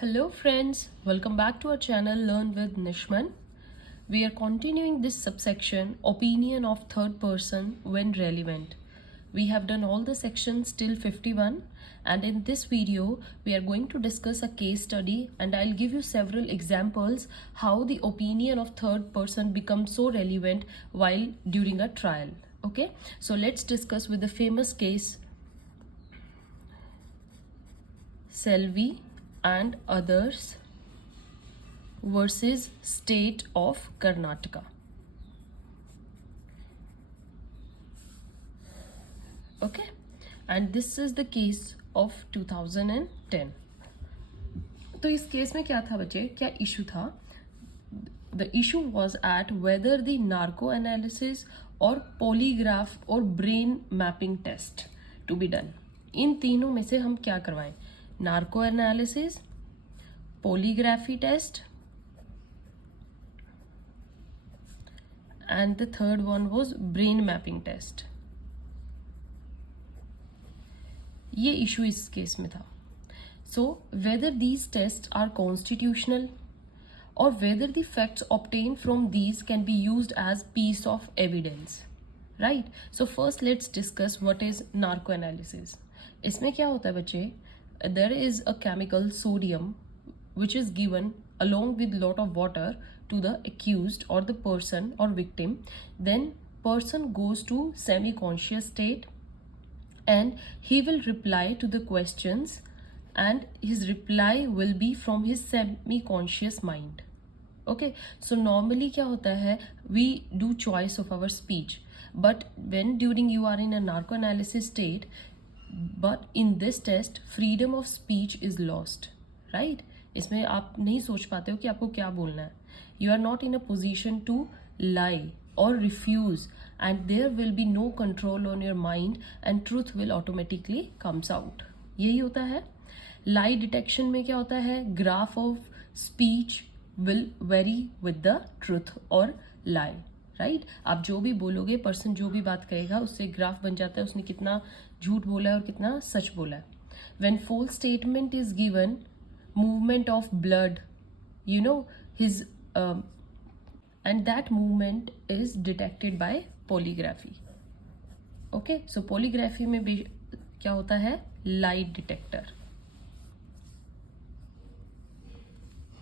Hello friends, welcome back to our channel Learn with Nishman. We are continuing this subsection opinion of third person when relevant. We have done all the sections till 51 and in this video we are going to discuss a case study and I'll give you several examples how the opinion of third person becomes so relevant while during a trial. Okay, so let's discuss with the famous case Selvi and others versus State of Karnataka. Okay, and this is the case of 2010. तो इस case में क्या था बच्चे, क्या issue था? The issue was at whether the narco analysis or polygraph or brain mapping test to be done. इन तीनों में से हम क्या करवाएं? Narco analysis, polygraphy test, and the third one was brain mapping test. ये इशू इस case में था. So whether these tests are constitutional or whether the facts obtained from these can be used as piece of evidence, right? So first let's discuss what is narco analysis. इसमें क्या होता है बच्चे? There is a chemical sodium which is given along with lot of water to the accused or the person or victim. Then person goes to semi-conscious state and he will reply to the questions and his reply will be from his semi-conscious mind. Okay, so normally क्या होता है, we do choice of our speech, but when during you are in a narco analysis state, but in this test freedom of speech is lost, right? इसमें आप नहीं सोच पाते हो कि आपको क्या बोलना है. You are not in a position to lie or refuse and there will be no control on your mind and truth will automatically comes out. यही होता है. lie detection में क्या होता है, graph of speech will vary with the truth or lie, right? आप जो भी बोलोगे, पर्सन जो भी बात करेगा उससे ग्राफ बन जाता है उसने कितना झूठ बोला है और कितना सच बोला है. When false statement is given, movement of blood, you know his and that movement is detected by polygraphy. Okay, so polygraphy में भी क्या होता है, light detector.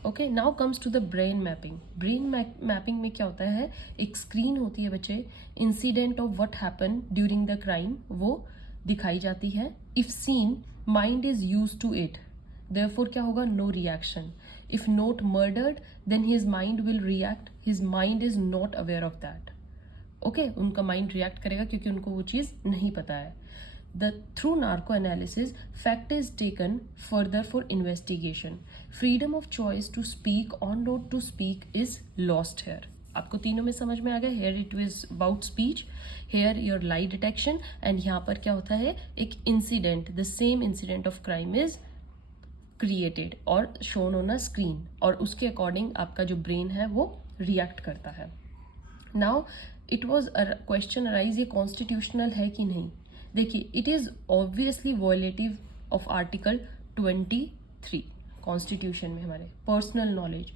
Okay, now comes to the brain mapping. Brain mapping में क्या होता है, एक स्क्रीन होती है बच्चे, incident of what happen during the crime वो दिखाई जाती है. If seen, mind is use to it, therefore क्या होगा, no reaction. If not murdered then his mind will react, his mind is not aware of that. Okay, उनका mind react करेगा क्योंकि उनको वो चीज नहीं पता है. Through narco analysis, fact is taken further for investigation. Freedom of choice to speak or not to speak is lost here. आपको तीनों में समझ में आ गया. Here it was about speech, here your lie detection, and यहाँ पर क्या होता है, एक incident, the same incident of crime is created और shown on a screen, और उसके according आपका जो brain है वो react करता है. Now it was a question arise, ये constitutional है कि नहीं. देखिए, it is obviously violative of article 23 constitution में हमारे, personal knowledge.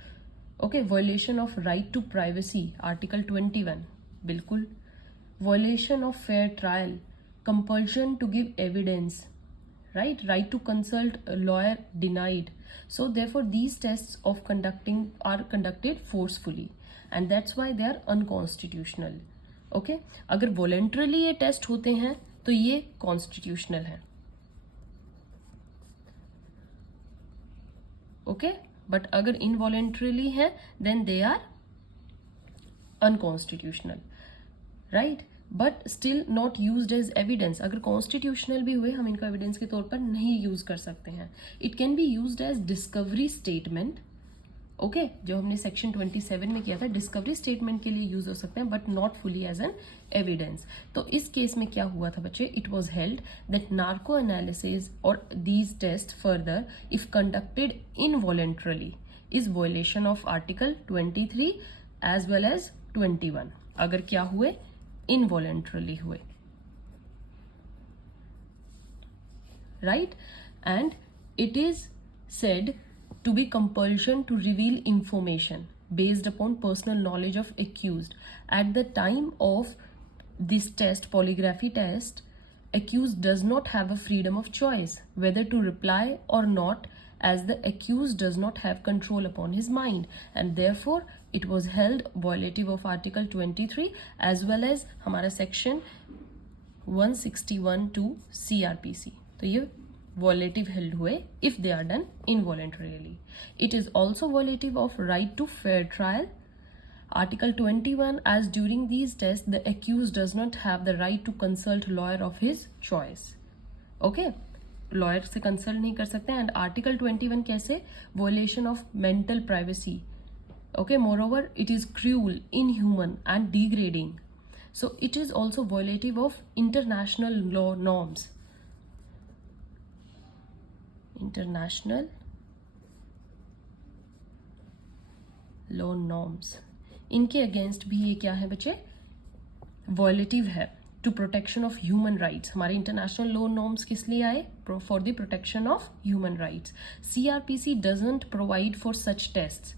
Okay, violation of right to privacy article 21 बिल्कुल. Violation of fair trial, compulsion to give evidence, right to consult a lawyer denied. So therefore these tests of conducting are conducted forcefully and that's why they are unconstitutional. Okay, अगर voluntarily ये test होते हैं तो ये constitutional है. Okay, but अगर involuntarily है then they are unconstitutional, right? But still not used as evidence. अगर कॉन्स्टिट्यूशनल भी हुए हम इनको एविडेंस के तौर पर नहीं यूज कर सकते हैं. It can be used as discovery statement. Okay, जो हमने सेक्शन 27 में किया था, डिस्कवरी स्टेटमेंट के लिए यूज हो सकते हैं but not fully as an evidence. तो इस केस में क्या हुआ था बच्चे, it was held that narco analysis और these test further if conducted involuntarily is violation of article 23 as well as 21. अगर क्या हुए, इनवॉलेंट्रली हुए, right? And it is said to be compulsion to reveal information based upon personal knowledge of accused. At the time of this test, polygraphy test, accused does not have a freedom of choice whether to reply or not, as the accused does not have control upon his mind, and therefore it was held violative of Article 23 as well as हमारा section 161 to CRPC. तो ये violative held हुए if they are done involuntarily. It is also violative of right to fair trial. Article 21, as during these tests the accused does not have the right to consult lawyer of his choice. Okay, lawyer से consult नहीं कर सकते. And Article 21 कैसे? Violation of mental privacy. Okay, moreover it is cruel, inhuman and degrading. So it is also violative of international law norms. International law norms, इनके against भी ये क्या है बच्चे? वॉयलेटिव है to protection of human rights. हमारे international law norms किस लिए आए? For the protection of human rights. CRPC doesn't provide for such tests,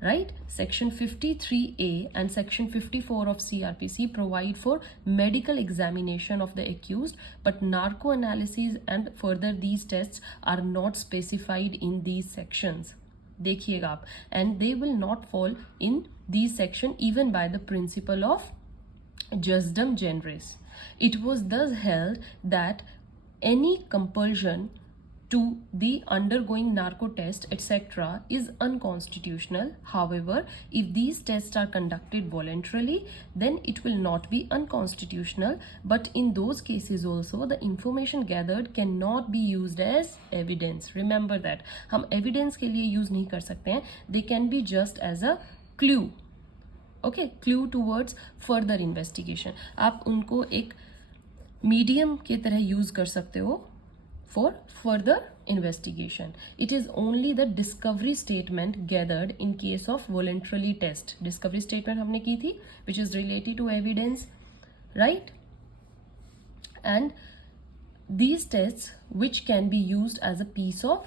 right? Section 53A and Section 54 of CRPC provide for medical examination of the accused, but narco analysis and further these tests are not specified in these sections. देखिएगा आप, and they will not fall in these section even by the principle of jusdem generis. It was thus held that any compulsion to the undergoing narco test etc. is unconstitutional. However, if these tests are conducted voluntarily, then it will not be unconstitutional. But in those cases also, the information gathered cannot be used as evidence. Remember that. हम evidence के लिए use नहीं कर सकते हैं. They can be just as a clue. Okay, clue towards further investigation. आप उनको एक medium के तरह use कर सकते हो for further investigation. It is only the discovery statement gathered in case of voluntarily test. Discovery statement हमने की थी, which is related to evidence, right? And these tests which can be used as a piece of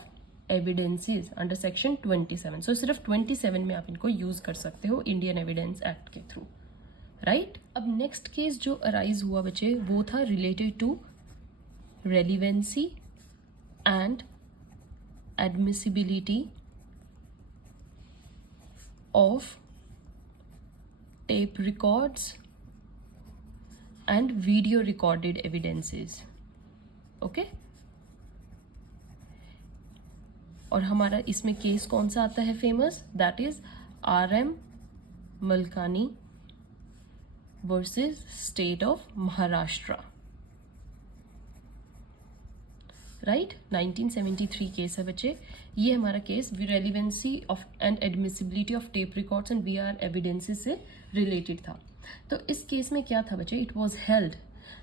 evidences under section 27. So सिर्फ 27 में आप इनको use कर सकते हो Indian Evidence Act के through, right? अब next case जो arise हुआ बच्चे, वो था related to relevancy and admissibility of tape records and video recorded evidences. Okay? और हमारा इसमें केस कौन सा आता है famous? That is RM Malkani versus state of Maharashtra, right? 1973 case है बच्चे. ये हमारा case relevancy of and admissibility of tape records and VR evidences से रिलेटेड था. तो इस केस में क्या था बच्चे? It was held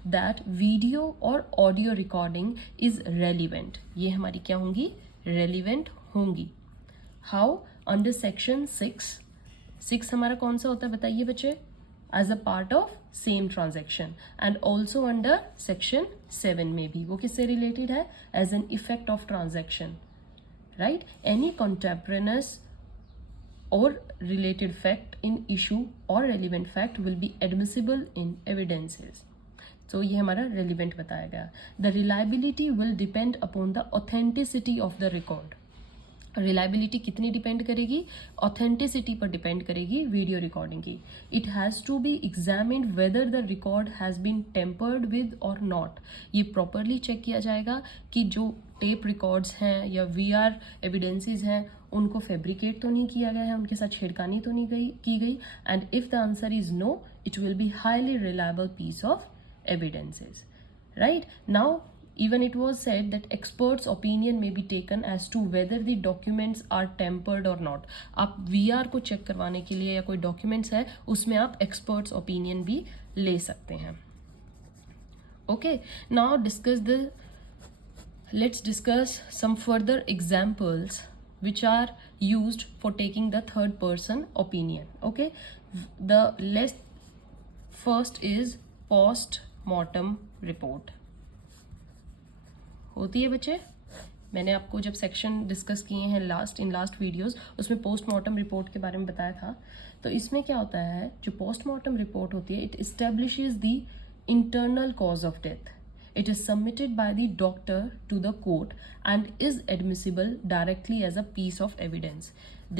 that video और ऑडियो रिकॉर्डिंग इज रेलिवेंट. ये हमारी क्या होंगी? रेलिवेंट होंगी. हाउ? अंडर सेक्शन 6 हमारा कौन सा होता है बताइए बच्चे? As a part of same transaction. And also under section 7 में भी वो किससे रिलेटेड है? As an effect of transaction, right? Any contemporaneous और related fact in issue or relevant fact will be admissible in evidences. So ये हमारा relevant बताया गया. The reliability will depend upon the authenticity of the record. Reliability कितनी depend करेगी? Authenticity पर depend करेगी video recording की. It has to be examined whether the record has been tampered with or not. ये properly check किया जाएगा कि जो टेप रिकॉर्ड्स हैं या VR एविडेंसेस हैं उनको फैब्रिकेट तो नहीं किया गया है, उनके साथ छेड़खानी तो नहीं की गई. And if the answer is no, it will be highly reliable piece of evidences, right? Now even it was said that experts opinion may be taken as to whether the documents are tempered or not. आप VR को check करवाने के लिए या कोई documents है उसमें आप experts opinion भी ले सकते हैं. Okay, now let's discuss some further examples which are used for taking the third person opinion. Okay, the first is post mortem report. होती है बच्चे? मैंने आपको जब सेक्शन डिस्कस किए हैं लास्ट वीडियोस, उसमें पोस्टमार्टम रिपोर्ट के बारे में बताया था। तो इसमें क्या होता है, जो पोस्टमार्टम रिपोर्ट होती है, it establishes the internal cause of death. It is submitted by the doctor to the court and is admissible directly as a piece of evidence.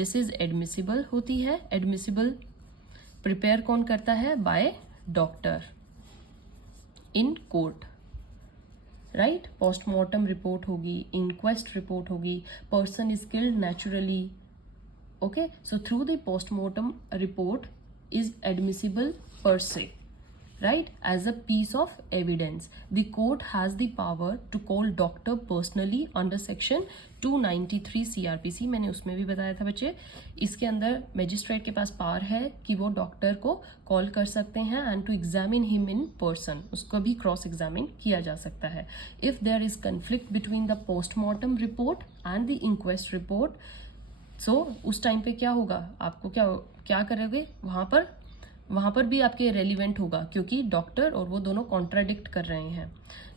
This is admissible होती है. Admissible prepare कौन करता है? By doctor in court. Right? Postmortem report होगी, inquest report होगी, person is killed naturally. Okay? So through the postmortem report is admissible per se. Right, as a piece of evidence. The court has the power to call doctor personally under section 293 CRPC. मैंने उसमें भी बताया था बच्चे, इसके अंदर magistrate के पास power है कि वो डॉक्टर को कॉल कर सकते हैं and to examine him in person, उसको भी क्रॉस एग्जामिन किया जा सकता है. If there is conflict between the postmortem report and the inquest report, so उस टाइम पे क्या होगा, आपको क्या करोगे, वहां पर भी आपके रेलिवेंट होगा, क्योंकि डॉक्टर और वो दोनों कॉन्ट्राडिक्ट कर रहे हैं.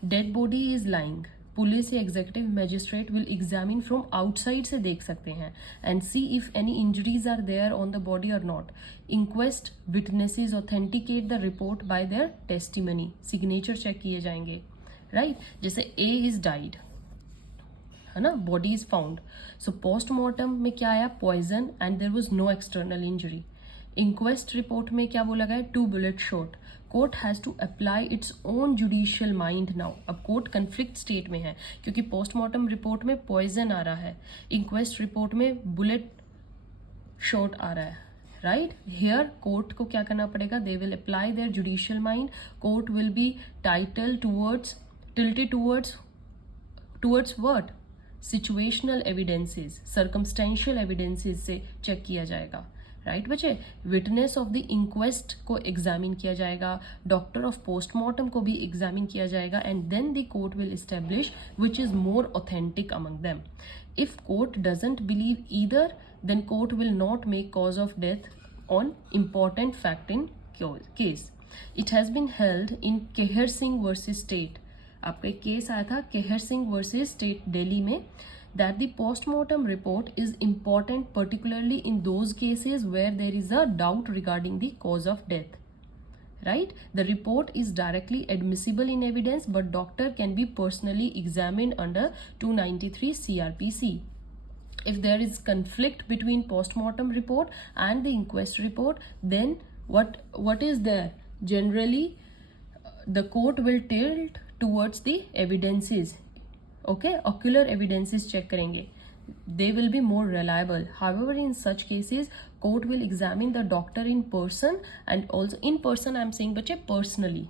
Dead body is lying, police या executive magistrate will examine from outside से देख सकते हैं and see if any injuries are there on the body और not. Inquest witnesses authenticate the report by their testimony, signature check किए जाएंगे. Right, जैसे A is died, है ना, body is found. So postmortem में क्या आया, poison and there was no external injury. Inquest report में क्या बोला गया, 2 bullet shot. Court has to apply its own judicial mind now. अब कोर्ट कन्फ्लिक्ट स्टेट में है, क्योंकि पोस्टमार्टम रिपोर्ट में पॉइजन आ रहा है, इंक्वेस्ट रिपोर्ट में बुलेट शॉट आ रहा है. राइट, हियर कोर्ट को क्या करना पड़ेगा, they will apply their judicial mind. Court will be tilted towards what, situational evidences, circumstantial evidences से चेक किया जाएगा. राइट बच्चे, विटनेस ऑफ द इंक्वेस्ट को एग्जामिन किया जाएगा, डॉक्टर ऑफ पोस्टमार्टम को भी एग्जामिन किया जाएगा and then the court will establish which is more authentic among them. If court doesn't believe either, then court will not make cause of death on important fact in case. It has been held in Kehar Singh versus state. आपका एक case आया था Kehar Singh versus state Delhi में, that the postmortem report is important particularly in those cases where there is a doubt regarding the cause of death. Right, the report is directly admissible in evidence, but doctor can be personally examined under 293 CRPC. If there is conflict between postmortem report and the inquest report, then what is there, generally the court will tilt towards the evidences. Okay, ocular evidences check करेंगे, they will be more reliable. However, in such cases court will examine the doctor in person, and also in person I am saying बच्चे personally.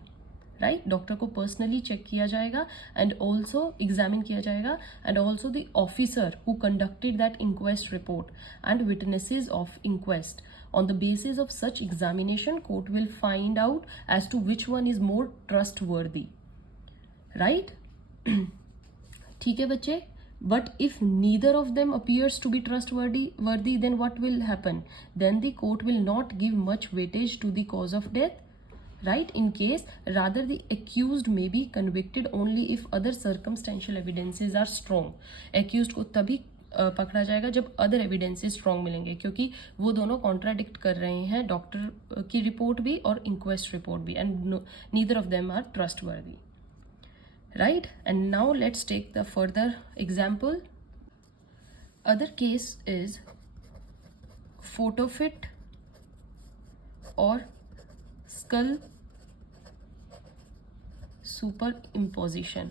Right, doctor को personally check किया जाएगा and also examine किया जाएगा, and also the officer who conducted that inquest report and witnesses of inquest. On the basis of such examination, court will find out as to which one is more trustworthy. Right? ठीक है बच्चे, but if neither of them appears to be trustworthy, then what will happen? Then the court will not give much weightage to the cause of death. Right, in case rather the accused may be convicted only if other circumstantial evidences are strong. Accused को तभी पकड़ा जाएगा जब other evidences strong मिलेंगे, क्योंकि वो दोनों contradict कर रहे हैं, डॉक्टर की रिपोर्ट भी और इंक्वेस्ट रिपोर्ट भी, and neither of them are trustworthy. Right, and now let's take the further example. Other case is photofit or skull superimposition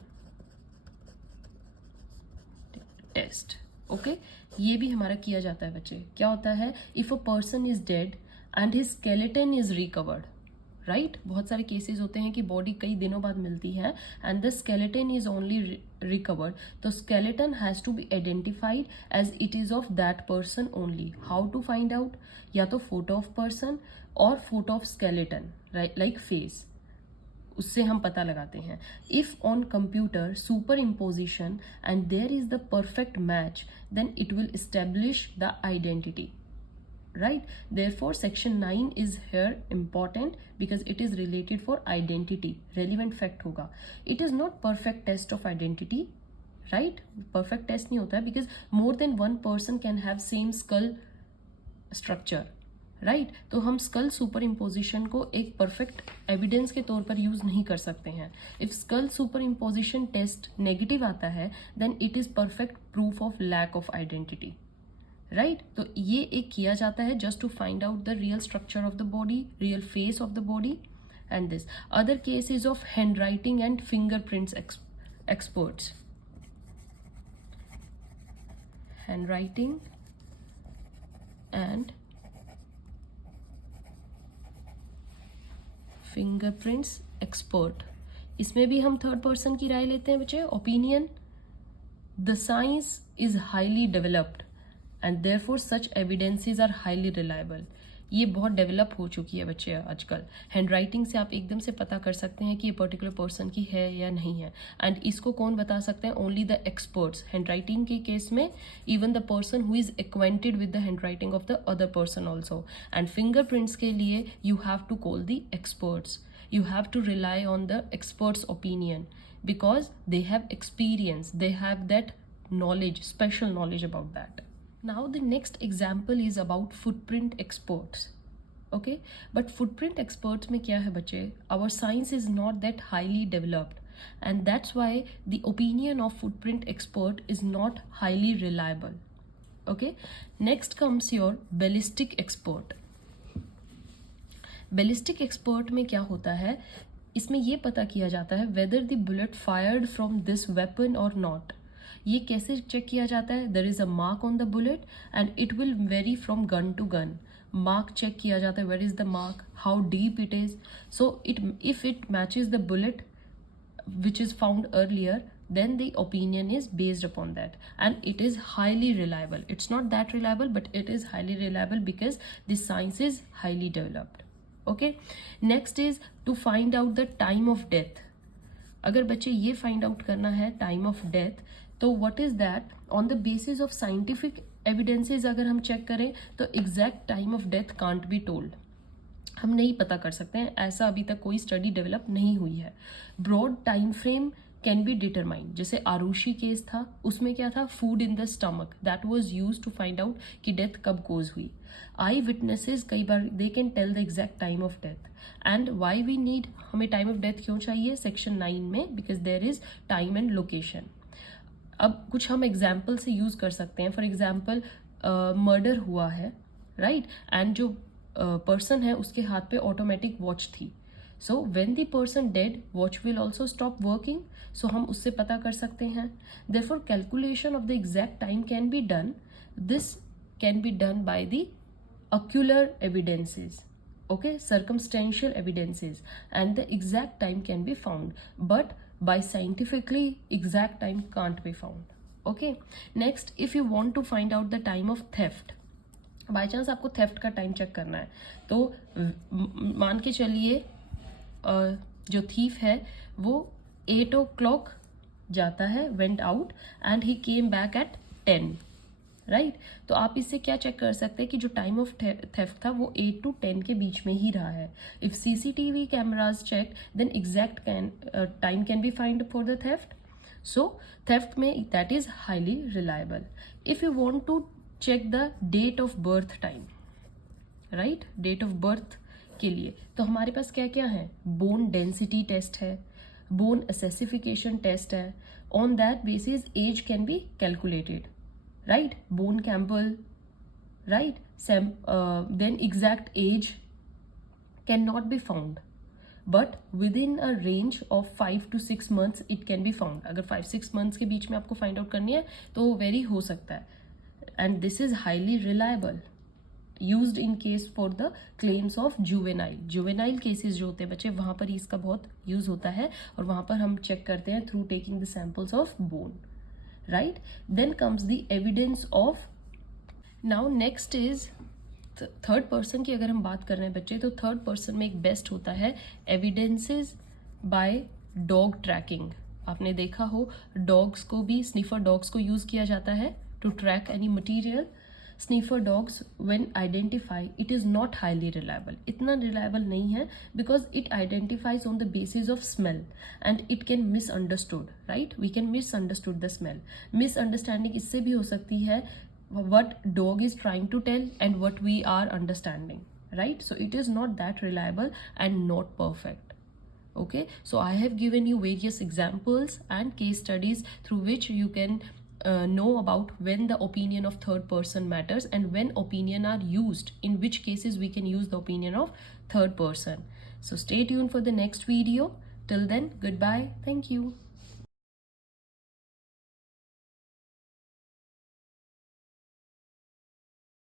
test. Okay, ये भी हमारा किया जाता है बच्चे. क्या होता है, if a person is dead and his skeleton is recovered. Right, बहुत सारे केसेस होते हैं कि बॉडी कई दिनों बाद मिलती है and the skeleton is only recovered. तो skeleton has to be identified as it is of that person only. How to find out, या तो फोटो ऑफ पर्सन और photo of skeleton, right, like face, उससे हम पता लगाते हैं. If on computer superimposition and there is the perfect match, then it will establish the identity. Right, therefore section 9 is here important because it is related for identity, relevant fact होगा. It is not perfect test of identity, right, perfect test नहीं होता है because more than one person can have same skull structure, right. तो हम school super imposition को एक perfect evidence के तौर पर यूज नहीं कर सकते हैं. If skull superimposition test negative आता है then it is perfect proof of lack of identity, right. तो ये एक किया जाता है just to find out the real structure of the body, real face of the body. And this other cases of handwriting and fingerprints experts. Handwriting and fingerprints expert. इसमें भी हम third person की राय लेते हैं बच्चे. Opinion, the science is highly developed and therefore such evidences are highly reliable. ये बहुत develop हो चुकी है बच्चे आजकल. हैंड राइटिंग से आप एकदम से पता कर सकते हैं कि ये पर्टिकुलर पर्सन की है या नहीं है. एंड इसको कौन बता सकते हैं? Only the experts. Handwriting के केस में even the person who is acquainted with the handwriting of the other person also. And fingerprints के लिए you have to call the experts. You have to rely on the expert's opinion because they have experience, they have that knowledge, special knowledge about that. Now the next example is about footprint experts. Okay, but footprint experts में क्या है बच्चे? Our science is not that highly developed and that's why the opinion of footprint expert is not highly reliable. Okay, next comes your ballistic expert. Ballistic expert में क्या होता है? इसमें ये पता किया जाता है whether the bullet fired from this weapon or not. ये कैसे चेक किया जाता है? There is a mark on the bullet and it will vary from gun to gun. Mark check किया जाता है, where is the mark, how deep it is. So if it matches the bullet which is found earlier, then the opinion is based upon that and it is highly reliable. It's not that reliable but it is highly reliable because the science is highly developed. Okay, next is to find out the time of death. अगर बच्चे ये find out करना है time of death, तो what is that? On the basis of scientific evidences अगर हम check करें तो exact time of death can't be told. हम नहीं पता कर सकते हैं, ऐसा अभी तक कोई स्टडी डेवलप नहीं हुई है. Broad time frame can be determined. जैसे आरुषि केस था, उसमें क्या था? Food in the stomach, that was used to find out कि डेथ कब कोज हुई. आई विटनेसेस कई बार they can tell the exact time of death. And why we need, हमें टाइम ऑफ डेथ क्यों चाहिए सेक्शन 9 में? Because there is time and location. अब कुछ हम एग्जाम्पल से यूज कर सकते हैं. फॉर एग्जाम्पल मर्डर हुआ है, राइट, एंड जो पर्सन है उसके हाथ पे ऑटोमेटिक वॉच थी. So when the person dead watch will also stop working. So हम उससे पता कर सकते हैं. Therefore calculation of the exact time can be done. This can be done by the ocular evidences, okay, circumstantial evidences, and the exact time can be found, but by scientifically exact time can't be found. Okay, next, if you want to find out the time of theft, by chance आपको theft का time check करना है, तो मान के चलिए जो thief है वो 8 o'clock जाता है, went out and he came back at 10, right. तो आप इससे क्या चेक कर सकते हैं कि जो टाइम ऑफ थेफ्ट था वो 8 to 10 के बीच में ही रहा है. If CCTV cameras check then exact time can be find for the theft. So theft में that is highly reliable. If you want to check the date of birth time, right, date of birth के लिए तो हमारे पास क्या क्या है? Bone density test है, बोन एसेसिफिकेशन टेस्ट है. On that basis age can be calculated, right. Bone कैम्पल, right. Then exact age can not be found but with in a range of 5 to 6 months it can be found. अगर 5-6 months के बीच में आपको find out करनी है तो very हो सकता है. And this is highly reliable, used in case for the claims of juvenile cases जो होते हैं बच्चे, वहाँ पर इसका बहुत यूज होता है और वहाँ पर हम चेक करते हैं through taking the samples of bone, right. Then comes the evidence of. Now next is third person की. अगर हम बात कर रहे हैं बच्चे तो थर्ड पर्सन में एक बेस्ट होता है एविडेंसेस बाय डॉग ट्रैकिंग. आपने देखा हो डॉग्स को भी, स्निफर डॉग्स को यूज किया जाता है to track any material. sniffer dogs when identify, it is not highly reliable. इतना reliable नहीं है because it identifies on the basis of smell and it can misunderstood, right? We can misunderstood the smell. Misunderstanding इससे भी हो सकती है what dog is trying to tell and what we are understanding, right? So it is not that reliable and not perfect. Okay, so I have given you various examples and case studies through which you can know about when the opinion of third person matters and when opinion are used, in which cases we can use the opinion of third person. So stay tuned for the next video. Till then, goodbye. Thank you.